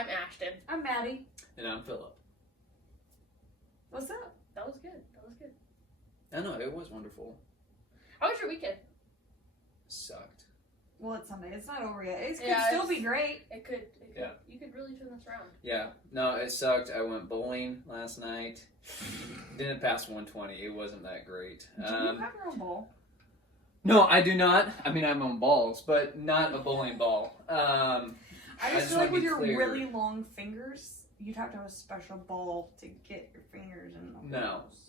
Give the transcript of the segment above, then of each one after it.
I'm Ashten. I'm Maddie. And I'm Phillip. What's up? That was good. I know, it was wonderful. How was your weekend? Sucked. Well, it's Sunday. It's not over yet. It could Yeah, still be great. It could. Yeah. You could really turn this around. Yeah, no, it sucked. I went bowling last night. Didn't pass 120. It wasn't that great. Do you have your own ball? No, I do not. I mean, I'm on balls, but not a bowling ball. I just feel wanna like with be your clear. really long fingers, you'd have to have a special ball to get your fingers in the No. holes.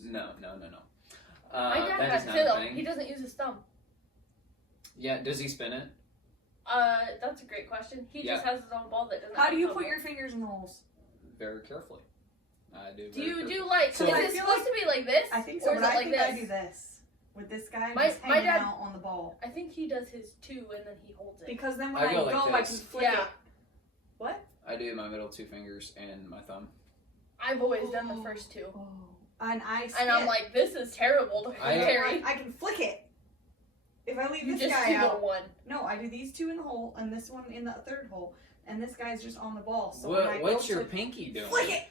My dad that has is not fiddle. a thing. He doesn't use his thumb. Yeah, does he spin it? That's a great question. He Yeah. just has his own ball that doesn't. How have do a you thumb put hole. your fingers in the holes? Very carefully. I do. Do very you carefully. do like? So- is I it feel supposed to be like this? I think or so, is but it I like think this? I do this. With this guy My just hanging dad- out on the ball. I think he does his too, and then he holds it. Because then when I I go go, like I this. can flick Yeah. it. What? I do my middle two fingers and my thumb. I've always done the first two, Oh. And I skip. and I'm like, this is terrible to carry. I can flick it. If I leave You this just guy do out. the one. No, I do these two in the hole and this one in the third hole. And this guy's just on the ball. So when I What's go your to pinky doing? flick it!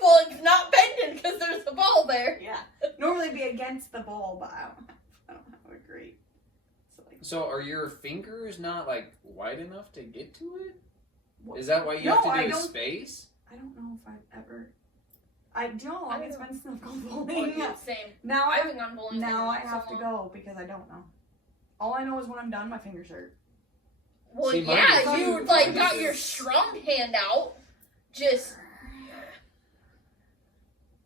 Well, it's not bending because there's a ball there. Yeah. Normally be against the ball, but I don't have a great. So, like, So are your fingers not like wide enough to get to it? what- Is that why you No, have to I do a don't- space? I don't know if I've ever. I don't. I I can don't spend stuff go Well, bowling. dude, same. Now I I haven't gone bowling. now I in so have to long. go because I don't know. All I know is when I'm done, my fingers hurt. Well, See, mine yeah, is- you like got your strong hand out. Just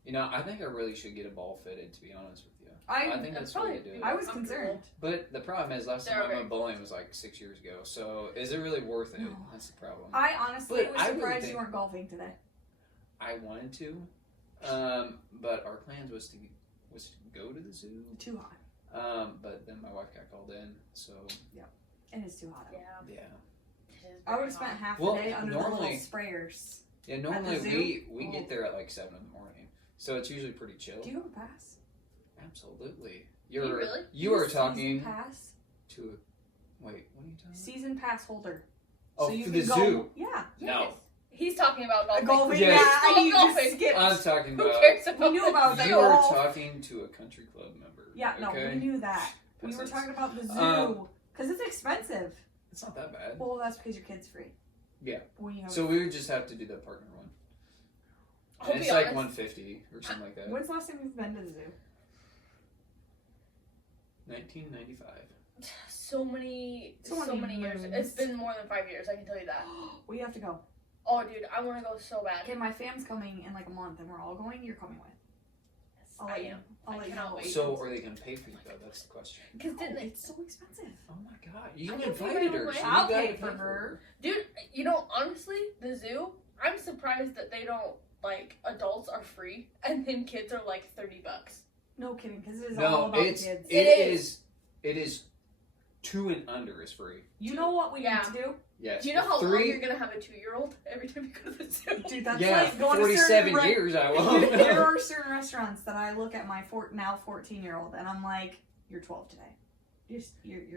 You know, I think I really should get a ball fitted, to be honest with you. I think That's that's the way to probably- do it. I was Comfortable. concerned. But the problem is, last time They're I very went bowling was like 6 years ago. So is it really worth it? No. That's the problem. I honestly But was I really surprised think- you weren't golfing today. I wanted to, but our plans was to go to the zoo. Too hot. But then my wife got called in, so And it's too hot. yeah. yeah. It is I would very have spent hot. half Well, the day under the normally- little sprayers. Yeah, normally zoo? we get there at like 7 in the morning, so it's usually pretty chill. Do you have a pass? Absolutely. you really? You are Season talking pass. to a wait. What are you talking about? Season pass holder. Oh, so you for can the go, zoo. Yeah. No. Yes. He's talking about golfing. Golfing. Yeah. Yeah. You Golfing. just skipped. I'm talking Who about. cares about We knew about the that. You zoo? are golf. talking to a country club member. Yeah. No, okay? we knew that. We That's were it. talking about the zoo Um, because it's expensive. It's not that bad. Well, that's because your kid's free. Yeah. When you have So we would just have to do the partner one. I'll And be it's like honest. 150 or something like that. When's the last time you've been to the zoo? 1995. So many years. moons. It's been more than 5 years. I can tell you that. We have to go. Oh, dude, I want to go so bad. Okay, my fam's coming in like a month, and we're all going. You're coming with. I'll I let you. am. I'll I let you cannot know. wait. So are they gonna pay for you though? That's the question. Because Oh, didn't they? it's so expensive. Oh my god, you I can figure invited out a her. way. So you I'll gotta pay for her. Dude, you know, honestly, the zoo, I'm surprised that they don't, like, adults are free, and then kids are like $30. No kidding, because it is all No, about it's kids. it is 2 and under is free. You know what we Yeah. need to do? Yes. Do you know how long 3 you're gonna have a 2-year-old every time you go to the zoo? Dude, that's Yeah, like going 47 to certain years I won't. There are certain restaurants that I look at my now 14-year-old and I'm like, you're 12 today. You're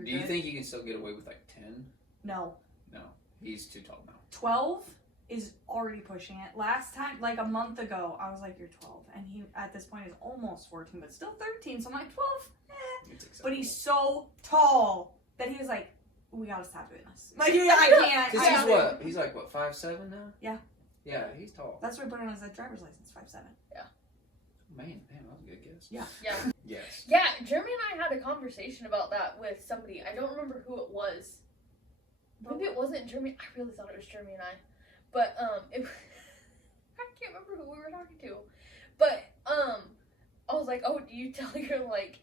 Do you good? think you can still get away with like 10? No. No, he's too tall now. 12 is already pushing it. Last time, like a month ago, I was like, you're 12. And he, at this point, is almost 14, but still 13. So I'm like, 12? Eh. It's acceptable. But he's so tall that he was like, we gotta stop doing this. Like, yeah, I can't. Cause I he's can't. what? He's like what? 5'7" now? Yeah. Yeah, he's tall. That's what I put on his driver's license, 5'7". Man, that was a good guess. Yeah. Yeah. Yes. Yeah, Jeremy and I had a conversation about that with somebody. I don't remember who it was. Maybe it wasn't Jeremy. I really thought it was Jeremy and I. But, I can't remember who we were talking to. But, I was like, oh, do you tell your, like,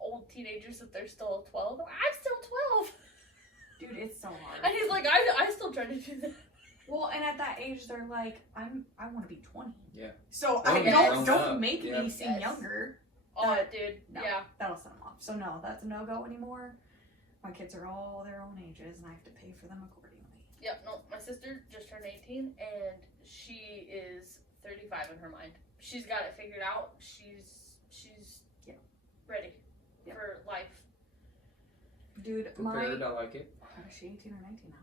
old teenagers that they're still 12? I'm still 12. Dude, it's so hard. And he's like, I still try to do that. Well, and at that age, they're like, I want to be 20. Yeah. So Wanna I be don't grown up. make Yeah. me seem Yes. younger. Oh, dude. No. Yeah. That'll set them off. So no, that's a no-go anymore. My kids are all their own ages, and I have to pay for them accordingly. Yep, no, my sister just turned 18, and she is 35 in her mind. She's got it figured out. She's Yeah. ready Yeah. for life. Dude, Prepared, I like it. is she 18 or 19 now?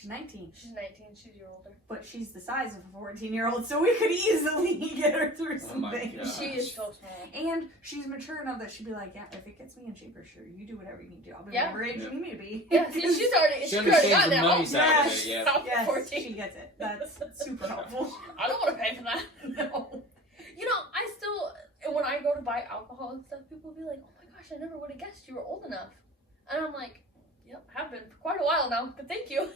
She's 19. She's 19. She's a year older. But she's the size of a 14-year-old, so we could easily get her through Oh some my things. gosh. She is so small. And she's mature enough that she'd be like, yeah, if it gets me in shape, sure, you do whatever you need to. I'll be Yeah. whatever age Yeah. you need me to be. Yeah, see, she's already She already understands got the that. money side of it, yeah. South Yes, 14. she gets it. That's super helpful. I don't want to pay for that. No. You know, I still, when I go to buy alcohol and stuff, people will be like, oh my gosh, I never would have guessed you were old enough. And I'm like, yep, have been for quite a while now, but thank you.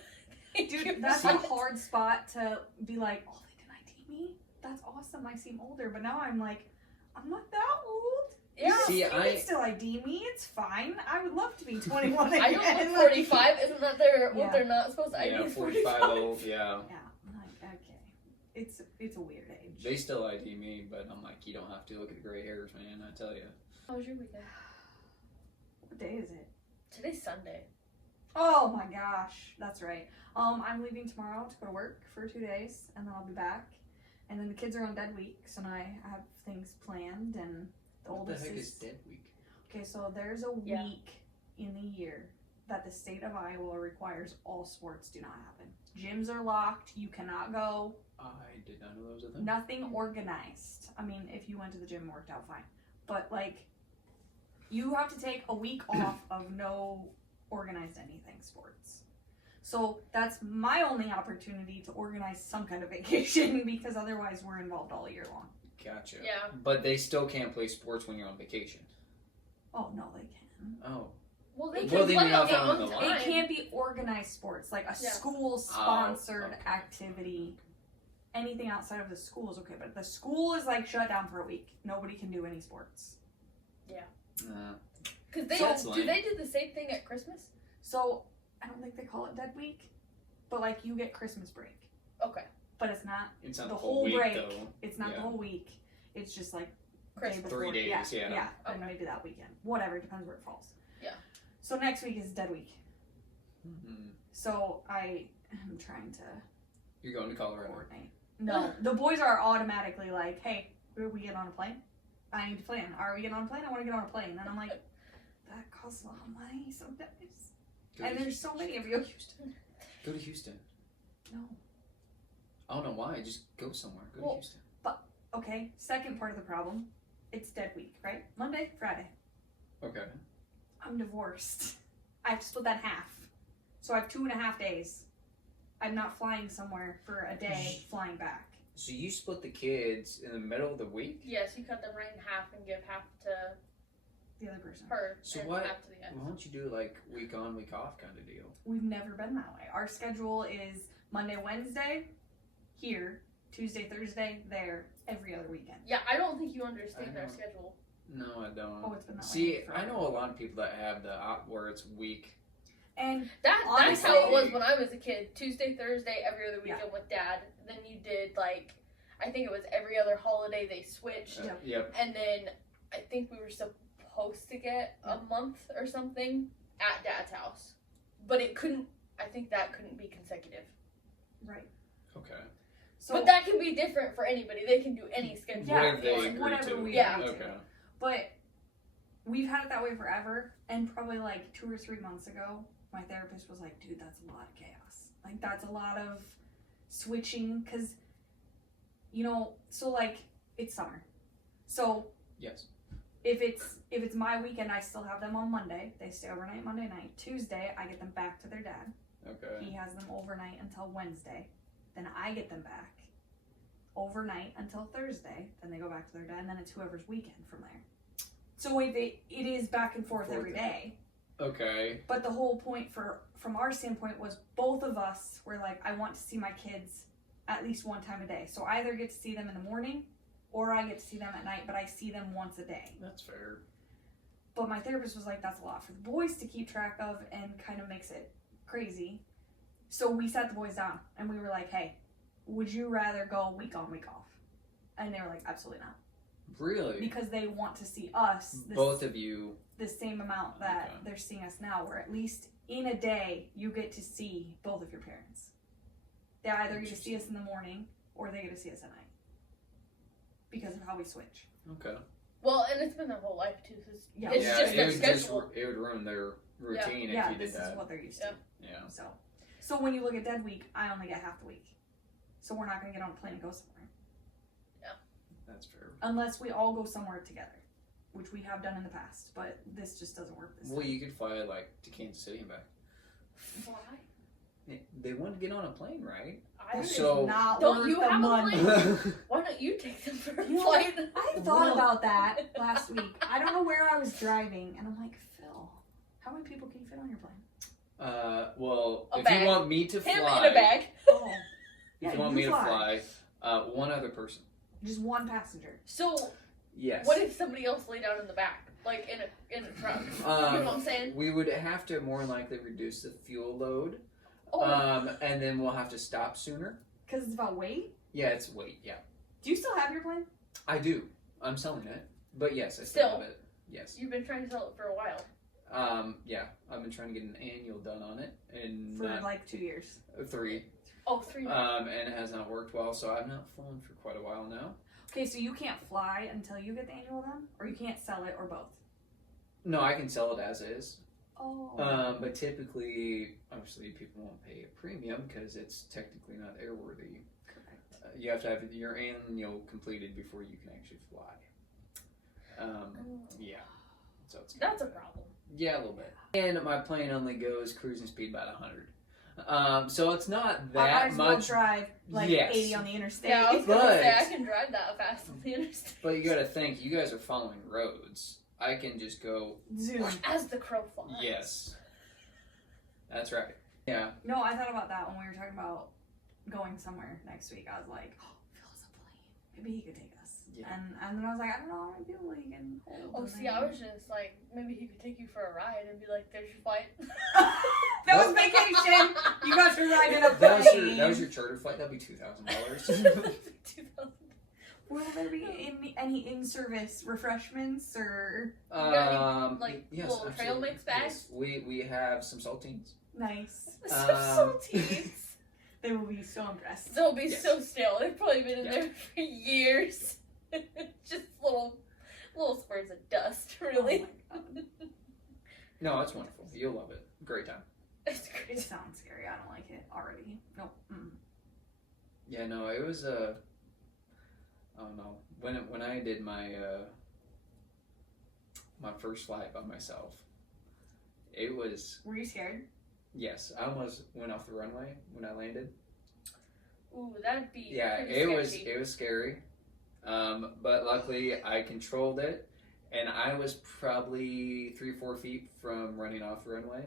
Thank you. Dude, that's a hard spot to be like, oh, they didn't ID me? That's awesome. I seem older. But now I'm like, I'm not that old. Yeah. See, you I- can still ID me. It's fine. I would love to be 21 again. I don't look 45. Isn't that what Yeah. they're not supposed to ID? Yeah, 45 45 old, yeah. Yeah, I'm like, okay. It's a weird age. They still ID me, but I'm like, you don't have to look at the gray hairs, man, I tell you. How was your weekend? What day is it? Today's Sunday. Oh my gosh, that's right. I'm leaving tomorrow to go to work for 2 days, and then I'll be back. And then the kids are on dead weeks, and I have things planned. And the What the oldest heck is is dead week? okay. So there's a Yeah. week in the year that the state of Iowa requires all sports do not happen. Gyms are locked. You cannot go. I did not know that was a thing. Nothing organized. I mean, if you went to the gym and worked out, fine. But like, you have to take a week off of no organized anything sports. So that's my only opportunity to organize some kind of vacation because otherwise we're involved all year long. Gotcha. Yeah. But they still can't play sports when you're on vacation. Oh no, they can. Oh. Well, they Well, can then play you're not on their following own the time. line. It can't be organized sports like a Yeah. school sponsored okay. activity. Anything outside of the school is okay, but the school is like shut down for a week. Nobody can do any sports. Because they That's do lame. they do the same thing at Christmas? So I don't think they call it dead week, but like you get Christmas break. Okay. But it's not It's not the the whole whole week, break. though. It's not Yeah. the whole week. It's just like Christmas. 3 days, yeah. Yeah, and Okay. maybe that weekend. Whatever, depends where it falls. Yeah. So next week is dead week. Mhm. So I am trying to You're going to Colorado. coordinate. No, the boys are automatically like, hey, are we getting on a plane? I need to plan. Are we getting on a plane? I want to get on a plane. And I'm like, that costs a lot of money sometimes. Go And to there's so many of you. Houston. Go to Houston. No. I don't know why. Just go somewhere. Go Well- to Houston. Okay, second part of the problem. It's dead week, right? Monday, Friday. Okay. I'm divorced. I have to split that in half. So I have 2.5 days. I'm not flying somewhere for a day, flying back. So you split the kids in the middle of the week? Yes, you cut them right in half and give half to The other person. her So and what- half to the other. Why don't you do like week on, week off kind of deal? We've never been that way. Our schedule is Monday, Wednesday, here, Tuesday, Thursday, there, every other weekend. Yeah, I don't think you understand I their know. schedule. No, I don't. Oh, it's been that See, way. I know a lot of people that have the op where it's week. And That's Honestly- how it was when I was a kid. Tuesday, Thursday, every other Yeah. weekend with Dad. Then you did like, I think it was every other holiday they switched, Yeah. Yep. and then I think we were supposed to get a month or something at Dad's house, but it couldn't. I think that couldn't be consecutive. right. Okay. So But that can be different for anybody. They can do any schedule. Yeah, Whatever they it's agree whatever to. we Yeah. agree to. Okay. But we've had it that way forever, and probably like 2 or 3 months ago, my therapist was like, dude, that's a lot of chaos. Like, that's a lot of switching, because, you know, so like, it's summer. So Yes. if it's my weekend, I still have them on Monday. They stay overnight Monday night. Tuesday, I get them back to their dad. Okay. He has them overnight until Wednesday. Then I get them back overnight until Thursday. Then they go back to their dad, and then it's whoever's weekend from there. So it is back and forth every day. Okay. But the whole point from our standpoint was both of us were like, I want to see my kids at least one time a day. So I either get to see them in the morning or I get to see them at night, but I see them once a day. That's fair. But my therapist was like, that's a lot for the boys to keep track of and kind of makes it crazy. So we sat the boys down and we were like, hey, would you rather go week on, week off? And they were like, absolutely not. Really? Because they want to see us Both of you. the same amount that Okay. they're seeing us now, where at least in a day you get to see both of your parents. They either get to see us in the morning or they get to see us at night. Because of how we switch. Okay. Well, and it's been their whole life too. Cause Yeah. it's yeah, just it their would schedule. it would ruin their routine Yeah, if you did this that. is what they're used to. Yeah. So So when you look at dead week, I only get half the week. So we're not going to get on a plane and go somewhere. That's fair. Unless we all go somewhere together, which we have done in the past, but this just doesn't work this Well, time. you could fly like to Kansas City and back. Why? They want to get on a plane, right? I So- Not Don't worth you the have a money. plane? Why don't you take them for a You know, flight? I thought about that last week. I don't know where I was driving, and I'm like, Phil, how many people can you fit on your plane? Well, A if bag. you want me to Him fly, in a bag. Oh, if you want me to fly, one other person. Just one passenger. So Yes. what if somebody else lay down in the back, like in a truck? You know what I'm saying? We would have to more likely reduce the fuel load. Oh, And then we'll have to stop sooner. Because it's about weight? Yeah, it's weight. Yeah, Do you still have your plane? I do. I'm selling it, but yes, I still Still. have it. Yes. you've been trying to sell it for a while. Yeah, I've been trying to get an annual done on it, and For like 2 years. 3. Oh, 3 And it has not worked well, so I've not flown for quite a while now. Okay, so you can't fly until you get the annual done? Or you can't sell it, or both? No, I can sell it as is. Oh. But typically, obviously, people won't pay a premium because it's technically not airworthy. Correct. You have to have your annual completed before you can actually fly. Yeah. So it's That's a problem. Yeah, a little bit. And my plane only goes cruising speed about 100. So it's not I might that as well much. drive like Yes. 80 on the interstate. Yeah, I was gonna But- say I can drive that fast on the interstate. But you got to think, you guys are following roads. I can just go. Zoom. As the crow flies. Yes. That's right. Yeah. No, I thought about that when we were talking about going somewhere next week. I was like, oh, Phil's a plane. Maybe he could take us. Yeah. And then I was like, I don't know how many people he can hold. Oh, And see, then- I was just like, maybe he could take you for a ride and be like, "There's your flight." That was vacation. You got to ride in a plane. That was your charter flight. That'd be $2,000. 2000. Will there be any in-service refreshments or got any, Yes, little trail absolutely. mix bags? Yes. We have some saltines. nice? Some saltines. They will be so impressed. They'll be Yes. so stale. They've probably been in Yeah. there for years. Just little spurts of dust, really. Oh my God. No, it's wonderful. You'll love it. Great time. It's It crazy. sounds scary. I don't like it already. Nope. Mm. Yeah, no, it was I don't know, when I did my my first flight by myself, it was, Were you scared? yes, I almost went off the runway when I landed. Ooh, that'd be Yeah, pretty it was scary, but luckily I controlled it, and I was probably 3-4 feet from running off the runway.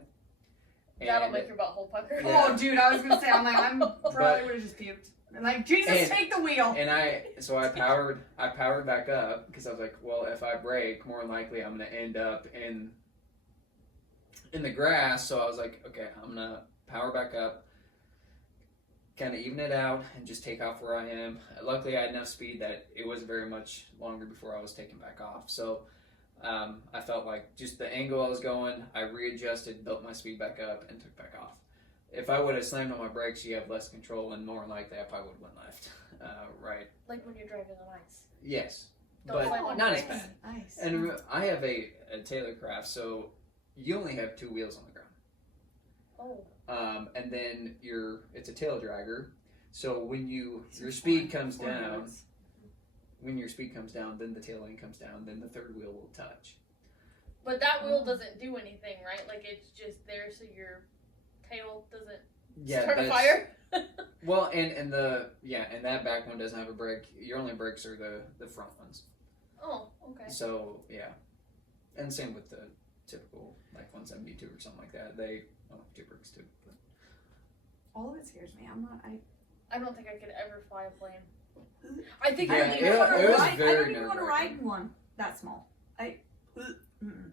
That'll And- make your butthole pucker. Yeah. Oh, dude, I was gonna say, I'm like, I'm probably would have just puked. I'm like, Jesus, And- take the wheel. And I powered back up because I was like, well, if I brake, more than likely I'm gonna end up in the grass. So I was like, okay, I'm gonna power back up, kind of even it out, and just take off where I am. Luckily, I had enough speed that it wasn't very much longer before I was taking back off. So I felt like just the angle I was going, I readjusted, built my speed back up, and took back off. If I would have slammed on my brakes, you have less control, and more than likely I probably would have went left. Right. Like when you're driving on ice. Yes. Don't But slam on not as brakes. bad. Nice. And I have a Taylor craft, so you only have 2 wheels on the ground. Oh. And then it's a tail dragger. So when your speed comes Four down, wheels. when your speed comes down, then the tail end comes down, then the third wheel will touch. But that wheel doesn't do anything, right? Like it's just there so your tail doesn't start a that's- fire. Well, and that back one doesn't have a brake. Your only brakes are the front ones. Oh, okay. So yeah, and same with the typical like 172 or something like that. They have 2 brakes too. But. All of it scares me. I don't think I could ever fly a plane. I think Yeah, I I would don't even want to it was ride. I very don't even want to nerve-wracking. ride in one that small. Mm-mm.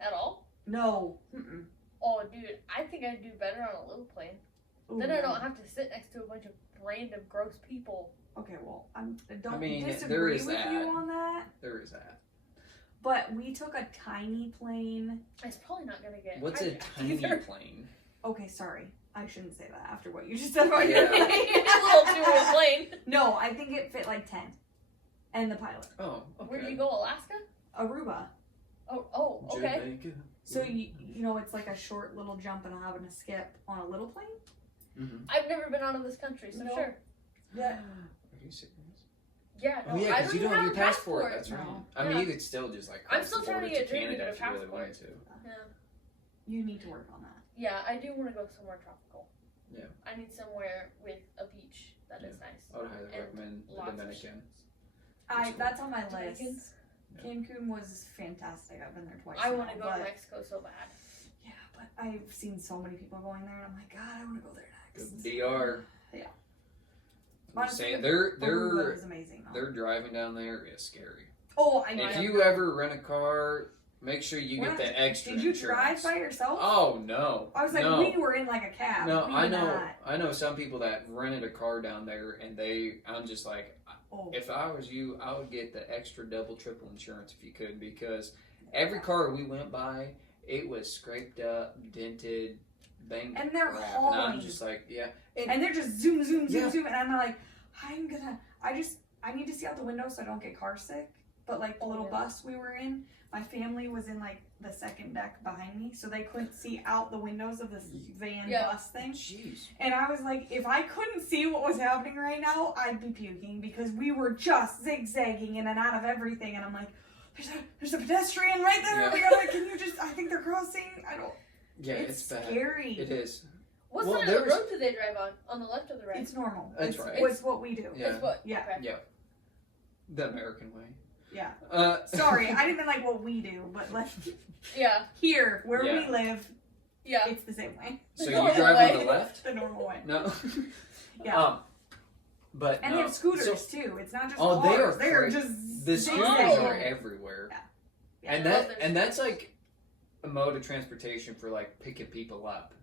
at all. No. Mm-mm. Oh, dude, I think I'd do better on a little plane. Ooh, Then I no. don't have to sit next to a bunch of random gross people. Okay, well, I don't I mean, there disagree is with that. you on that. There is that. But we took a tiny plane. It's probably not gonna get. What's a hijacked tiny either. plane? Okay, sorry. I shouldn't say that after what you just said about Yeah. your plane. It's a little two-wheel plane. No, I think it fit like 10. And the pilot. Oh, okay. Where did you go, Alaska? Aruba. Oh, okay. Jamaica. So you know it's like a short little jump and a hop and a skip on a little plane. Mm-hmm. I've never been out of this country, so No. sure. Yeah. Are you serious? Yeah, no, Oh yeah, I because don't you don't have even your passport. That's No. right. I mean, Yeah. you could still just like I'm cross still the trying to border get Jeremy Canada to if you really passport. wanted to. Yeah. You need to work on that. Yeah, I do want to go somewhere tropical. Yeah. I need somewhere with a beach that is nice. I would highly And recommend the lots of Dominican. That's on my Dominicans? list. Cancun was fantastic. I've been there twice. I want to now, go to but- Mexico so bad. Yeah, but I've seen so many people going there, and I'm like, God, I want to go there Go next. DR. Yeah. I'm just saying, Honestly, they're Aruba is amazing. Though. they're driving down there is scary. Oh, I know. If you ever rent a car, make sure you get the extra Did you insurance. drive by yourself? Oh no! I was like, no. we were in like a cab. No, We I were know. not. I know some people that rented a car down there, and I'm just like, Oh. if I was you, I would get the extra double, triple insurance if you could, because every car we went by, it was scraped up, dented, banged And they're crap, hauling. and I'm just like, yeah. And they're just zoom, Yeah. zoom, and I'm like, I need to see out the window so I don't get car sick. But like the little bus we were in, my family was in like the second deck behind me, so they couldn't see out the windows of this van bus thing. Jeez. And I was like, if I couldn't see what was happening right now, I'd be puking because we were just zigzagging in and out of everything. And I'm like, there's a pedestrian right there. Yeah. We gotta, can you just? I think they're crossing. I don't. Yeah, It's bad. scary. It is. What Well, side of the there's- road do they drive on? On the left or the right? It's normal. That's it's, right. It's what we do. Yeah. It's what? Yeah. Okay. The American way. Yeah. Sorry, I didn't mean like what we do, but like Yeah. here where Yeah. we live, Yeah. it's the same way. So The you normal drive way. on the left? The normal way. No. Yeah. But And no. they have scooters So, too. It's not just Oh, cars. they are They're crazy. just the scooters zigzagging. are everywhere. Yeah. And that's like a mode of transportation for like picking people up.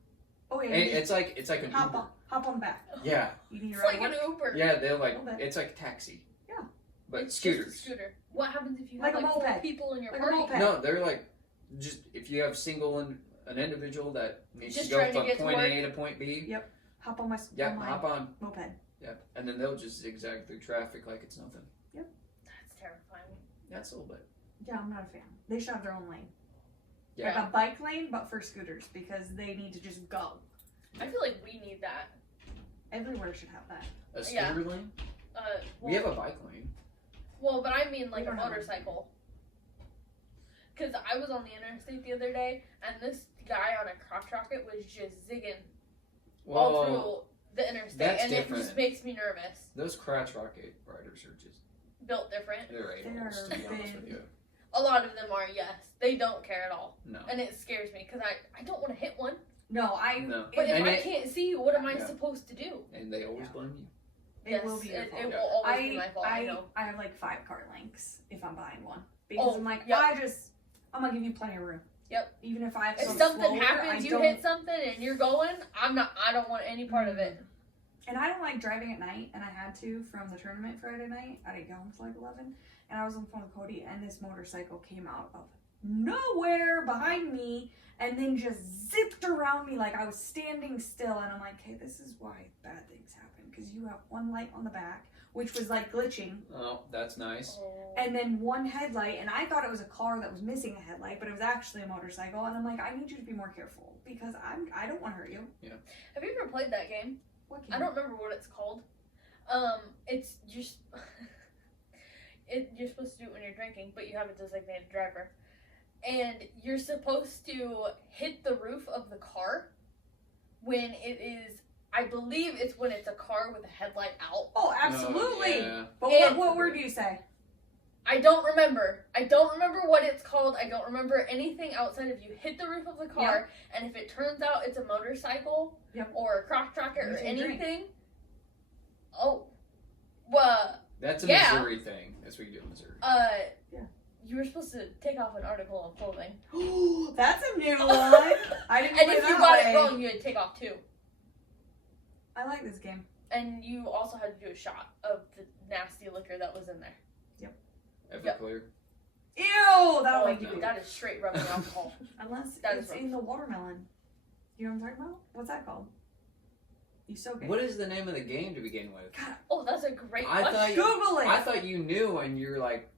Oh yeah. And it's like an hop Uber. on back. Yeah. You need It's to like ride an Uber. Yeah, they're like Okay. it's like a taxi. Yeah. But It's scooters. just a scooter. What happens if you Like have a like 4 moped. people in your Like a party? moped. No, they're like just if you have an individual that needs Just to go trying to from get to point work. A to point B. Hop on my Yeah, on my hop on. moped. Yeah, and then they'll just zigzag through traffic like it's nothing. That's terrifying. That's a little bit. Yeah, I'm not a fan. They should have their own lane. Yeah. Like a bike lane, but for scooters because they need to just go. I feel like we need that. Everywhere should have that. A scooter lane? We have a bike lane. Well, but I mean like We a don't have motorcycle. Because I was on the interstate the other day, and this guy on a crotch rocket was just zigging all Well, through the interstate, that's and different. it just makes me nervous. those crotch rocket riders are just Built different. they're a-holes, to be honest with you. A lot of them are, yes. They don't care at all. No. And it scares me because I don't want to hit one. No, No. But if And I it- can't see, what am I Yeah. supposed to do? And they always blame you. It will be your it fault. will always be my fault. I know. I have like 5 car links if I'm buying one because Oh, I'm like yep. I'm gonna give you plenty of room. Yep. Even if I have If some something slower, happens, I you don't, hit something and you're going, I don't want any part of it. And I don't like driving at night, and I had to from the tournament Friday night. I didn't get home till like 11, and I was on the phone with Cody, and this motorcycle came out of nowhere behind me, and then just zipped around me like I was standing still. And I'm like, hey, this is why bad things happen, because you have one light on the back, which was like glitching, Oh, that's nice. and then one headlight, and I thought it was a car that was missing a headlight, but it was actually a motorcycle. And I'm like, I need you to be more careful because I don't want to hurt you. Have you ever played that game? What I don't remember what it's called. It's just you're supposed to do it when you're drinking, but you have a designated driver, and you're supposed to hit the roof of the car when it is. I believe it's when it's a car with a headlight out. Oh, absolutely. Yeah. But And- what word do you say? I don't remember. I don't remember what it's called. I don't remember anything outside of you hit the roof of the car, and if it turns out it's a motorcycle or a crotch rocket or You take a drink. anything. Oh, well, That's a Yeah. Missouri thing. That's what you do in Missouri. you were supposed to take off an article of clothing, That's a new one. I didn't and play if you that got way. it wrong, you had to take off 2. I like this game. And you also had to do a shot of the nasty liquor that was in there. Everclear. Ew, that'll Oh, make you no, puke. that is straight rubbing alcohol. Unless that is it's in the watermelon. You know what I'm talking about? What's that called? You soak it. What is the name of the game to begin with? God, Oh, that's a great I question. thought Google it. I thought you knew, and you're like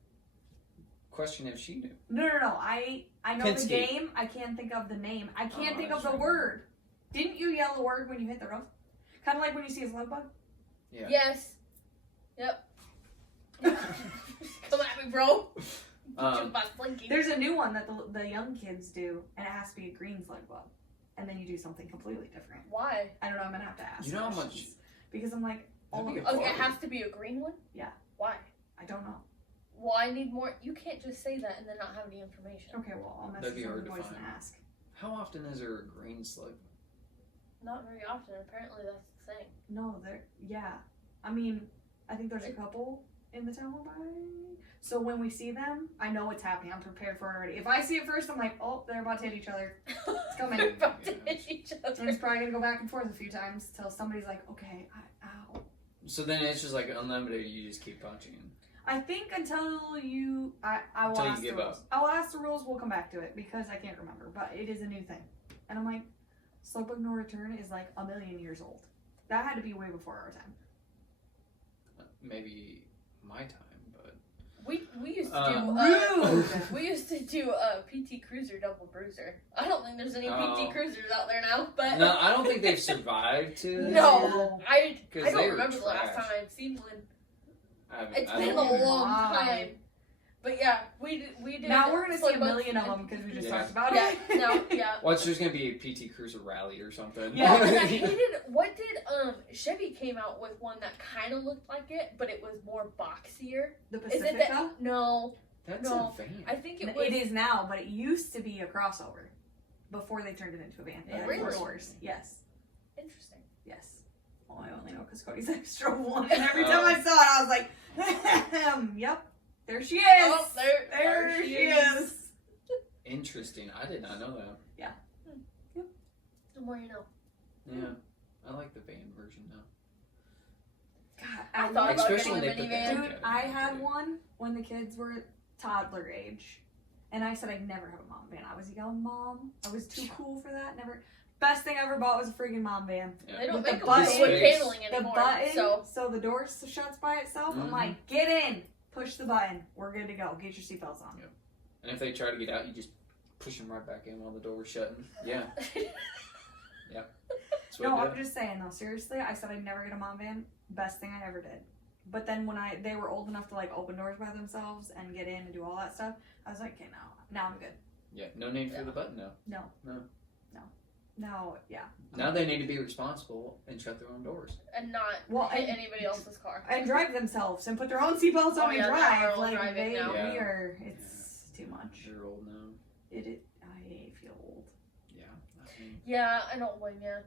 question if she knew. No. I know Penske. the game. I can't think of the name. I can't think of the that's right. word. Didn't you yell a word when you hit the roof? Kind of like when you see a slug bug. Yeah. Yes. Yep. Come at me, bro. There's a new one that the young kids do, and it has to be a green slug bug, and then you do something completely different. Why? I don't know. I'm gonna have to ask. You know how questions. much? Because I'm like, all of That'd it. be a Okay, it Why? has to be a green one? Yeah. Why? I don't know. Well, I need more. You can't just say that and then not have any information. Okay, well, I'll That'd message be some hard to boys and find. ask. How often is there a green slug? Not very often. Apparently, that's the thing. No, yeah. I mean, I think there's a couple in the town we're by. So when we see them, I know what's happening. I'm prepared for it already. If I see it first, I'm like, oh, they're about to hit each other. It's coming. They're about to Yeah. hit each And other. it's probably gonna go back and forth a few times till somebody's like, okay, ow. So then it's just like unlimited. You just keep punching. I think until you, I will Until you ask the give rules. up. I will ask the rules. We'll come back to it because I can't remember. But it is a new thing, and I'm like, Slowpoke No Return is like 1,000,000 years old. That had to be way before our time. Maybe my time, but We used to Rude. do we used to do a PT Cruiser Double Bruiser. I don't think there's any Oh. PT Cruisers out there now, but no, I don't think they've survived to. No, I 'Cause don't they were remember the last trash. time I've seen one. It's I been a don't long Why? time. But yeah, we did. Now we're gonna see a Slowpoke million of and- them because we just Yeah. talked about Yeah, it. no, yeah. Watch, there's gonna be a PT Cruiser rally or something. Yeah. And I hated. What did Chevy came out with one that kind of looked like it, but it was more boxier. The Is it Pacifica. that? No, That's No. a van. I think it was. It is now, but it used to be a crossover before they turned it into a van. It had Really? 4 doors. Yes. Interesting. Yes. Well, I only know because Cody said I drove one, and every time I saw it, I was like, "Yep, there she is. Oh, there she she is." Interesting. I did not know that. The more you know. Yeah, I like the van version now. God, I I thought about Especially getting when a they put minivan. the Dude, I had one when the kids were toddler age, and I said I'd never have a mom van. I was a young mom. I was too cool for that. Never. Best thing I ever bought was a freaking mom van. Yeah. They don't With the make them button- with wood Space. paneling The anymore. button, So so the door shuts by itself. I'm Mhm. like, get in, push the button. We're good to go. Get your seatbelts on. Yeah. And if they try to get out, you just push them right back in while the door's shutting. Yeah. That's what No, I I'm just saying though. Seriously, I said I'd never get a mom van. Best thing I ever did. But then when they were old enough to like open doors by themselves and get in and do all that stuff, I was like, okay, now I'm good. Yeah, no need for the button now. No, yeah. Now they need to be responsible and shut their own doors. and not Well, hit and- anybody else's car. And drive themselves and put their own seatbelts Oh, on and yeah, they're drive. all Like driving now. we Yeah. are. It's too much. They're old now. I feel old, Yeah. I mean, Yeah, I don't blame you.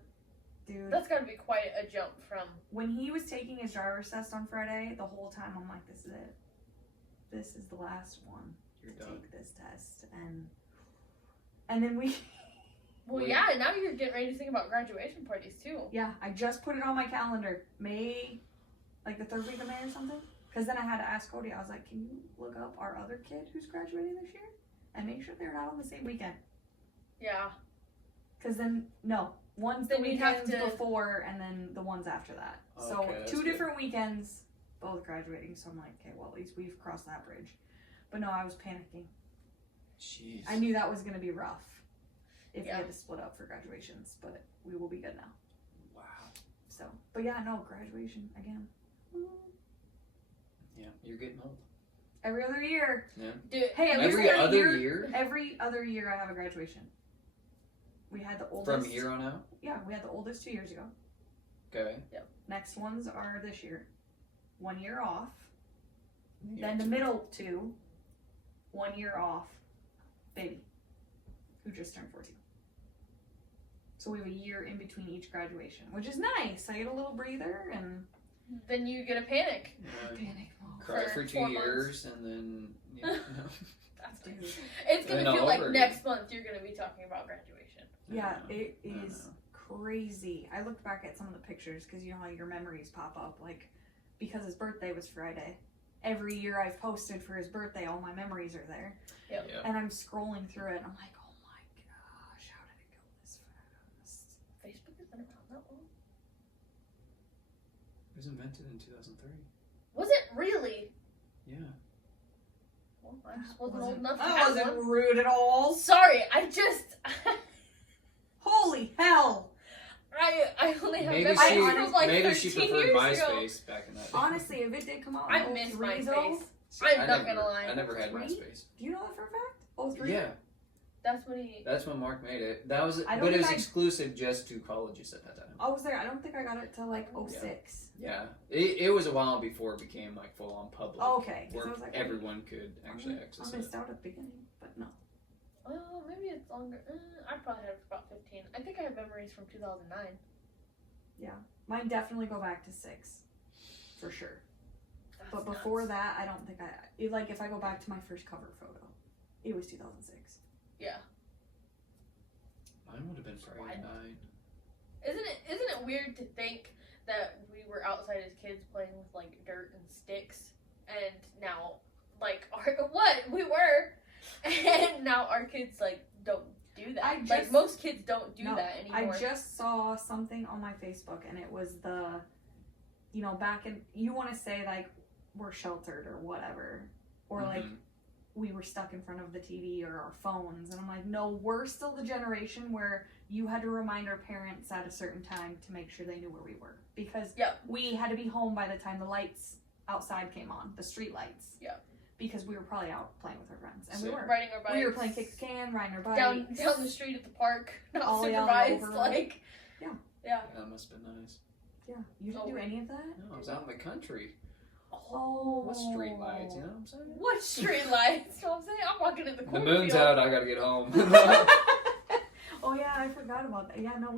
dude. That's got to be quite a jump from. When he was taking his driver's test on Friday, the whole time I'm like, this is it. This is the last one you're to done. take this test, and then we. Well, Wait. yeah, and now you're getting ready to think about graduation parties too. Yeah, I just put it on my calendar. May, like the 3rd week of May or something. Because then I had to ask Cody, I was like, can you look up our other kid who's graduating this year? And make sure they're not on the same weekend. Yeah. Because then, no. One's the Then you'd have weekends to- before and then the ones after that. So Okay, that's 2 good. different weekends, both graduating. So I'm like, okay, well, at least we've crossed that bridge. But no, I was panicking. Jeez. I knew that was going to be rough if we Yeah. had to split up for graduations. But we will be good now. Wow. So, but yeah, no, graduation again. Yeah, you're getting old. Every other year. Dude, Hey, at least Every every other year, year? Every other year I have a graduation. We had the oldest. From here on out? Yeah, we had the oldest 2 years ago. Okay. Next ones are this year. 1 year off. Yeah. Then the middle 2. 1 year off. Baby. Who just turned 14. So we have a year in between each graduation, which is nice. I get a little breather and then you get a panic. Yeah. panic mode. Cry For for 2 4 months. years and then, yeah, no. That's Dude. It's And gonna feel like over next month you're gonna be talking about graduation. Yeah, I know. it I is know. crazy. I looked back at some of the pictures because you know how your memories pop up. Like, because his birthday was Friday. Every year I've posted for his birthday, all my memories are there. Yeah. And I'm scrolling through it and I'm like, oh my gosh, how did it go this fast? Facebook has been around that long. It was invented in 2003. Was it really? Yeah. Well, I just wasn't old enough to That have wasn't one. rude at all. Sorry, I just... Holy hell! I only have Maybe memories she, from like maybe 13 she preferred years ago. MySpace back in that day. Honestly, if it did come out, I in miss 03 MySpace. though, See, I'm I not never- gonna lie. I never had 03? MySpace. do you know that for a fact? 03? Yeah, That's when he... that's when Mark made it. That was, I don't but it was think I- exclusive just to colleges at that time. I was there. I don't think I got it till like 06. Yeah, it was a while before it became like full on public. Oh, okay. 'Cause Where I was like, everyone could actually access I it. missed out at the beginning, but no. Oh, maybe it's longer. I probably had it for about 15. I think I have memories from 2009. Mine definitely go back to 6, for sure. That's But nuts. before that, I don't think like if I go back to my first cover photo, it was 2006. Yeah. Mine would have been probably 9. Isn't it weird to think that we were outside as kids playing with like dirt and sticks, and now like we were, and now our kids like don't do that. Like most kids don't do that anymore. I just saw something on my Facebook, and it was back in, you want to say like we're sheltered or whatever, or like we were stuck in front of the TV or our phones, and I'm like, no, we're still the generation where you had to remind our parents at a certain time to make sure they knew where we were, because we had to be home by the time the lights outside came on, the street lights. Yeah. Because we were probably out playing with our friends, and So- we were. Riding our bikes. We were playing kick the can, riding our bikes. down the street at the park, not Ollie supervised. over. Like, Yeah. yeah. That must have been nice. Yeah, you didn't do any of that? No, I was out in the country. Oh. What street lights, you know what I'm saying? What street lights? You know what I'm saying? I'm walking in the The cornfield. moon's out, I gotta get home. Oh yeah, I forgot about that. Yeah, no, I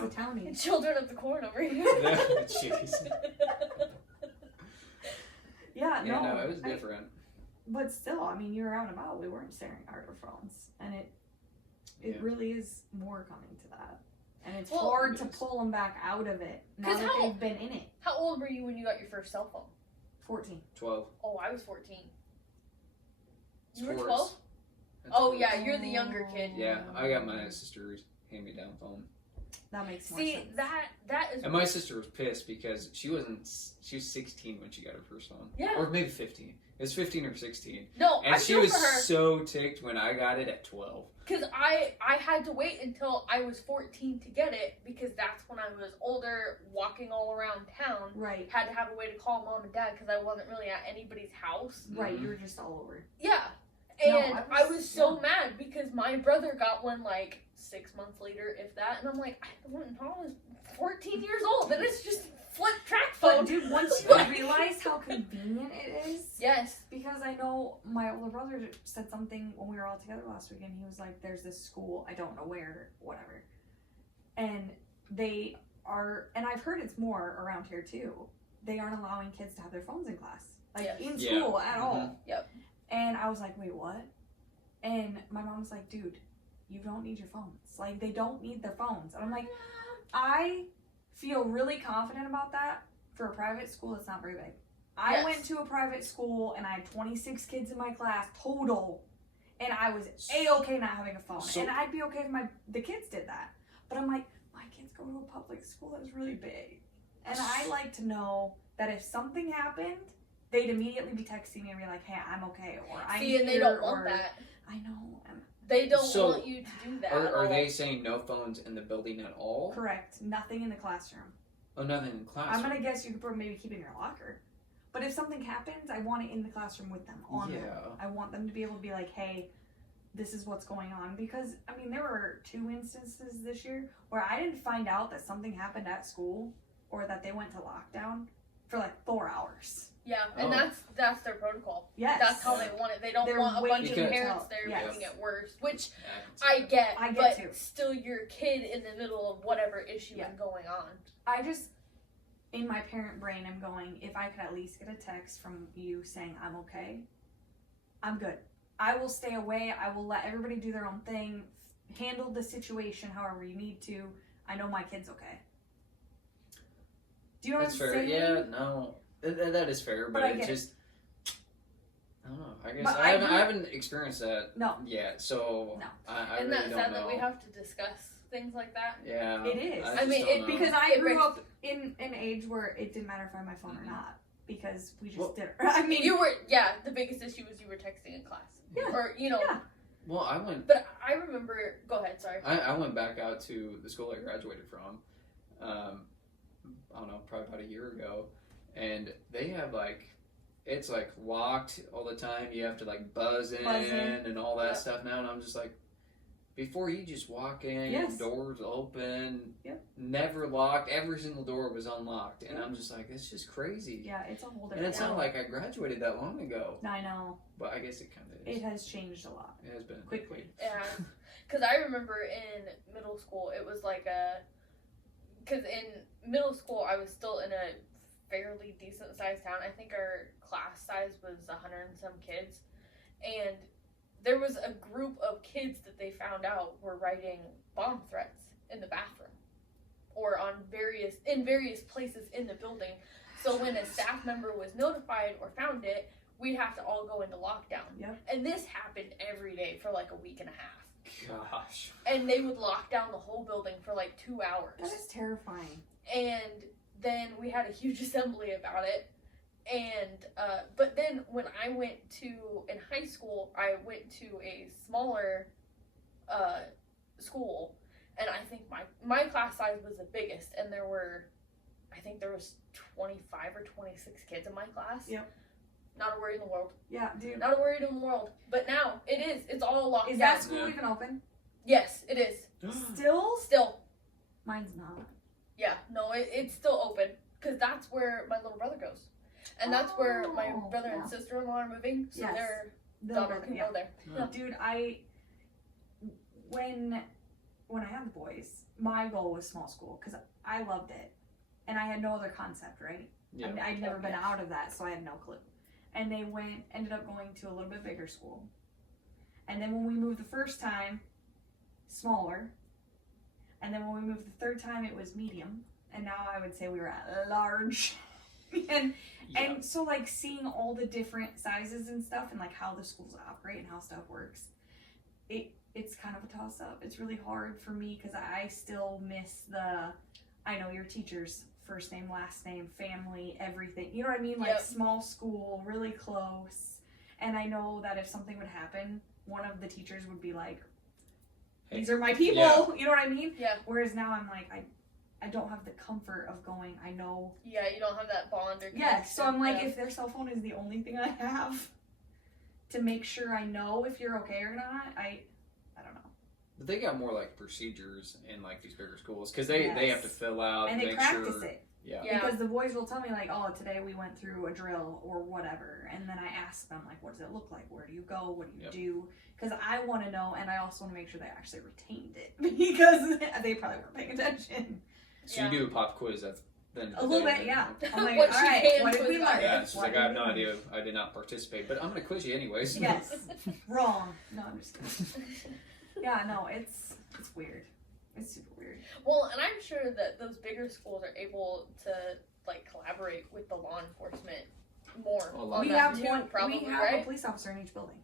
was a townie. Children of the corn over here. Yeah, jeez. Yeah, Yeah, no, no, it was different. but still, I mean, you were out and about. We weren't staring at our phones, and it Yeah. really is more coming to that, and it's Well, hard it to is. pull them back out of it now 'Cause that how- they've been in it. How old were you when you got your first cell phone? 14. 12. Oh, I was 14. It's You were Forrest. 12? That's Oh, Forrest. yeah, you're the younger kid. Yeah, I got my sister's hand-me-down phone. That makes more See, sense. that is... And my sister was pissed because she was 16 when she got her first phone. Yeah. Or maybe 15. It was 15 or 16. No, And I she feel was for her. so ticked when I got it at 12. Because I had to wait until I was 14 to get it, because that's when I was older, walking all around town. Right, Had to have a way to call mom and dad because I wasn't really at anybody's house. right. Mhm. You were just all over. Yeah. No, And I I was- was so yeah. mad because my brother got one like 6 months later, if that. And I'm like, I was 14 years old, and it's just flip track phone. But dude, once you Like- realize how convenient it is, Yes. because I know my older brother said something when we were all together last weekend. He was like, there's this school, I don't know where, whatever. And they are, and I've heard it's more around here too, they aren't allowing kids to have their phones in class. Like Yes. in Yeah. school at all. Yep. And I was like, wait, what? And my mom was like, dude, you don't need your phones. Like, they don't need their phones. And I'm like, I feel really confident about that for a private school that's not very big. I Yes. went to a private school and I had 26 kids in my class total, and I was a-okay not having a phone. So- and I'd be okay if the kids did that. But I'm like, my kids go to a public school that's really big. And I like to know that if something happened, they'd immediately be texting me and be like, hey, I'm okay, or I'm See, and they here, don't want or- that. I know. They don't So, want you to do that. Are at all. they saying no phones in the building at all? Correct. Nothing in the classroom. Oh, nothing in class. I'm gonna guess you could maybe keep it in your locker. But if something happens, I want it in the classroom with them, on them. Yeah. I want them to be able to be like, hey, this is what's going on. Because, I mean, there were 2 instances this year where I didn't find out that something happened at school or that they went to lockdown for like 4 hours. Yeah, and Oh. that's their protocol. Yes. That's how they want it. They don't They're want a bunch of waiting parents until- there yes. making it worse, which Yeah, I can see I that. get, I get but too. still you're a kid in the middle of whatever issue Yeah. is going on. I just, in my parent brain, I'm going, if I could at least get a text from you saying I'm okay, I'm good. I will stay away. I will let everybody do their own thing. Handle the situation however you need to. I know my kid's okay. Do you know That's what I'm fair. saying? Yeah, no. That is fair, But but I it's get it. just. I don't know. I guess But I I haven't experienced that No. yet, so No. I Isn't really that don't sad know. that we have to discuss things like that? Yeah. It is. I I just mean, don't it- know. Because I It grew breaks- up in an age where it didn't matter if I had my phone or Mhm. not. because we just Well, did. I mean, you were the biggest issue was you were texting in class. Yeah. Or Yeah. Well, I went. But I remember. Go ahead. Sorry. I went back out to the school I graduated from. I don't know, probably about a year ago, and they have it's like locked all the time. You have to like buzz in and all that stuff now, and I'm just like, before you just walk in, Yes. doors open, Yep. never locked. Every single door was unlocked, and I'm just like, it's just crazy. yeah, it's a whole different. And it's not world. like I graduated that long ago, I know. but I guess it kind of is. It has changed a lot It has been quickly. Yeah, because I remember in middle school it was like because in middle school I was still in a fairly decent sized town. I think our class size was 100 and some kids, and there was a group of kids that they found out were writing bomb threats in the bathroom or on various places in the building. So when a staff member was notified or found it, we'd have to all go into lockdown. Yep. And this happened every day for like a week and a half. Gosh. And they would lock down the whole building for like 2 hours. That is terrifying. And then we had a huge assembly about it. And but then when I went to in high school, I went to a smaller school, and I think my class size was the biggest, and there was 25 or 26 kids in my class. Yep. Not a worry in the world. Yeah, dude. Not a worry in the world. But now it is. It's all locked Is down. that school even open? Yes, it is. Still? Still. Mine's not. Yeah. No, it's still open because that's where my little brother goes. And that's where my brother and sister-in-law are moving, so Yes. their The daughter can go there. Yeah. Dude, when I had the boys, my goal was small school because I loved it, and I had no other concept, right? Yeah. I mean, I'd never been out of that, so I had no clue. And they ended up going to a little bit bigger school, and then when we moved the first time, smaller, and then when we moved the third time, it was medium, and now I would say we were at large, and. Yeah. And so, like, seeing all the different sizes and stuff and, like, how the schools operate and how stuff works, it's kind of a toss-up. It's really hard for me because I still miss I know your teachers, first name, last name, family, everything. You know what I mean? Like, Yep. small school, really close. And I know that if something would happen, one of the teachers would be like, these are my people. Yeah. You know what I mean? Yeah. Whereas now I'm like, I don't have the comfort of going, I know. Yeah, you don't have that bond or Yeah, so I'm like, yeah. if their cell phone is the only thing I have to make sure I know if you're okay or not, I don't know. But they got more like procedures in like these bigger schools because they have to fill out And they make practice sure. it. Yeah. Yeah. Because the boys will tell me, like, oh, today we went through a drill or whatever. And then I ask them, like, what does it look like? Where do you go? What do you Yep. do? Because I want to know, and I also want to make sure they actually retained it. Because they probably weren't paying attention. So Yeah. you do a pop quiz. That's then A little bit, yeah. I'm like, What all she right, can what did we quiz learn? on. Yeah, she's What like, did I have we no learn? idea. I did not participate, but I'm gonna quiz you anyways. Yes. Wrong. No, I'm just kidding. Yeah, no, it's weird. It's super weird. Well, and I'm sure that those bigger schools are able to like collaborate with the law enforcement more. A lot. We on that have too, probably, we have right? a police officer in each building.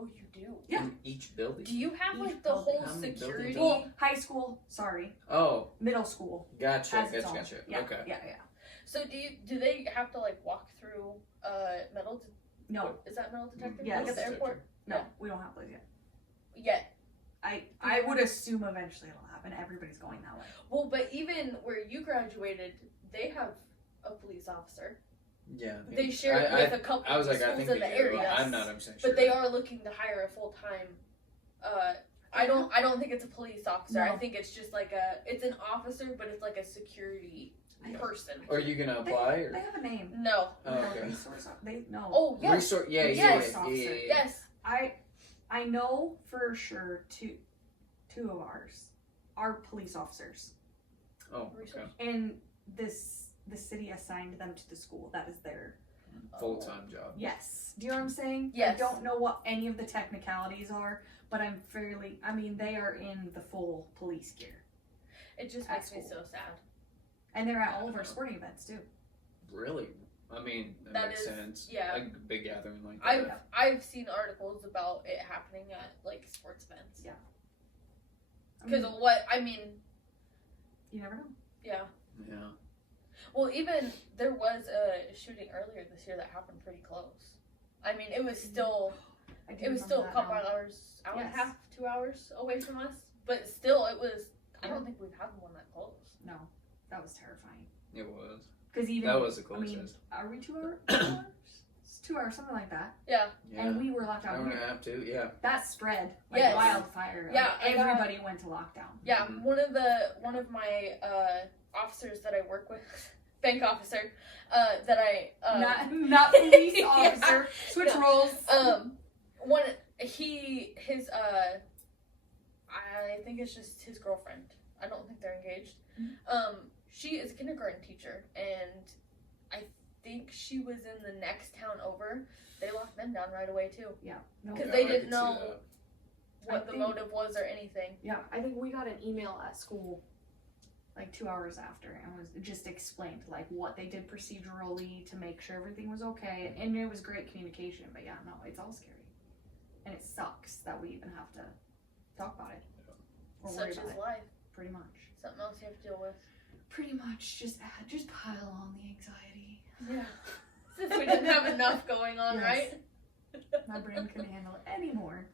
Oh, you do. Yeah. In each building. Do you have Each like the building? whole How many security? buildings? Well, high school, sorry. Oh, Middle school. gotcha, has its own. gotcha. Yeah, Okay. yeah. So do they have to like walk through metal? No, Is that metal detector? Yes. Like at the airport? no, Yeah. we don't have those yet. Yet. I would assume eventually it'll happen. Everybody's going that way. Well, but even where you graduated, they have a police officer. Yeah. They share it with a couple I was of like, I schools think in they the do. area. I'm not 100% sure. But they are looking to hire a full time. I don't think it's a police officer. No. I think it's just like it's an officer, but it's like a security person. Are you gonna apply or? They have a name. No. Oh, okay. They no. Oh yes. Resort, yeah, Yes. yeah. Yes. I know for sure two of ours are police officers, Oh, okay. and the city assigned them to the school. That is their Full-time job. yes. Do you know what I'm saying? Yes. I don't know what any of the technicalities are, but I mean, they are in the full police gear, It just At makes me school. so sad. and they're at all of our sporting events too. Really? I mean, that That makes is- sense. yeah. A big gathering like that. I've seen articles about it happening at like sports events. Yeah. Because I mean, what I mean, you never know. yeah. Yeah. Well, even there was a shooting earlier this year that happened pretty close. I mean, it was still I do it was remember still a that couple now. hours, hour and a Yes. half, 2 hours away from us. But still, it was. I don't think we've had one that close. No, that was terrifying. It was. Because even That was the I mean, closest. are we 2 hours? 2 hours? It's 2 hours, something like that. Yeah. Yeah. And we were locked I down don't here. have to. Yeah. That spread like Yes. wildfire. Yeah, Like, I got- everybody went to lockdown. Yeah, Mhm. one of my officers that I work with, bank officer, that I Not police Yeah. officer. Switch No. roles. one his I think it's just his girlfriend. I don't think they're engaged. She is a kindergarten teacher, and I think she was in the next town over. They locked them down right away too, No. because Yeah, they I didn't could see know that. what I the think- motive was or anything. Yeah, I think we got an email at school like 2 hours after and was just explained like what they did procedurally to make sure everything was okay, and it was great communication. But yeah, no, it's all scary, and it sucks that we even have to talk about it or worry Such about is it. life. Pretty much. Something else you have to deal with. Pretty much, just pile on the anxiety. Yeah. Since we didn't have enough going on, Yes. right? My brain couldn't handle it anymore.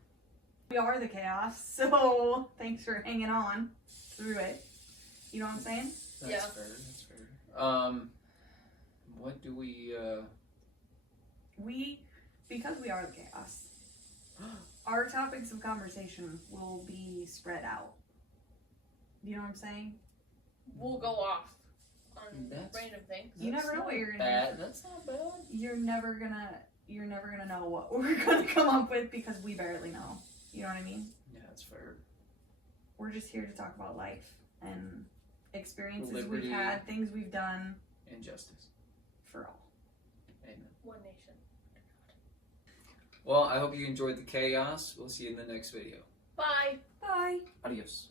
We are the chaos, so thanks for hanging on through it. You know what I'm saying? That's Yeah. fair. That's fair. What do we? Because we are the chaos, our topics of conversation will be spread out. You know what I'm saying? We'll go off on That's- random things. You That's never know not what you're gonna bad. That's not bad. You're never gonna know what we're gonna come up with because we barely know. You know what I mean? Yeah, that's fair. We're just here to talk about life and experiences Liberty. we've had, things we've done Injustice. for all. Amen. One nation. Well, I hope you enjoyed the chaos. We'll see you in the next video. Bye. Bye. Adios.